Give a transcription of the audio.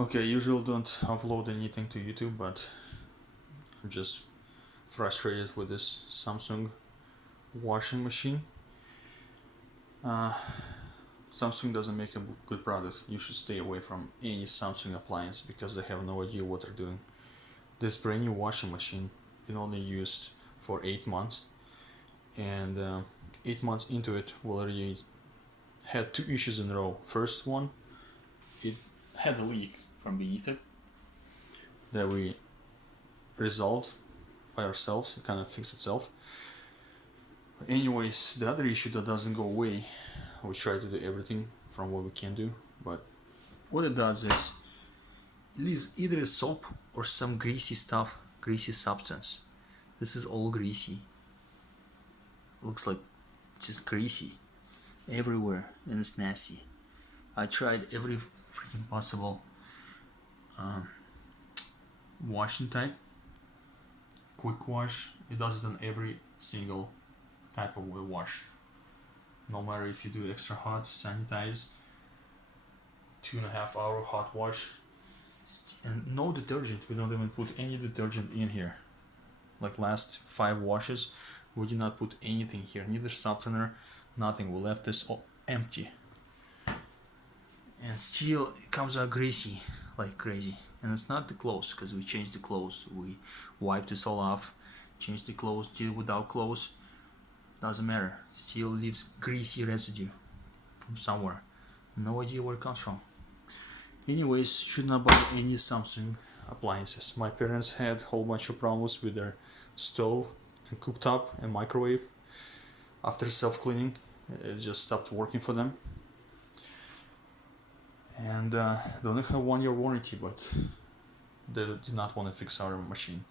Okay, usually don't upload anything to YouTube, but I'm just frustrated with this Samsung washing machine. Samsung doesn't make a good product. You should stay away from any Samsung appliance because they have no idea what they're doing. This brand new washing machine been only used for 8 months, and 8 months into it, we already had two issues in a row. First one, it had a leak from beneath it that we resolved by ourselves. It kind of fixed itself. Anyways, the other issue that doesn't go away, we try to do everything from what we can do, but what it does is it leaves either a soap or some greasy stuff, greasy substance. This is all greasy. Looks like just greasy everywhere, and it's nasty. I tried every freaking possible washing type. Quick wash, it does it on every single type of wash. No matter if you do extra hot, sanitize, 2.5 hour hot wash, and no detergent. We don't even put any detergent in here. Like last 5 washes, we did not put anything here, neither softener, nothing. We left this all empty, and still it comes out greasy like crazy. And it's not the clothes, because we changed the clothes. We wiped this all off, changed the clothes, did it without clothes. Doesn't matter. Still leaves greasy residue from somewhere. No idea where it comes from. Anyways, should not buy any Samsung appliances. My parents had a whole bunch of problems with their stove and cooktop and microwave. After self-cleaning, it just stopped working for them. And they only have 1 year warranty, but they did not want to fix our machine.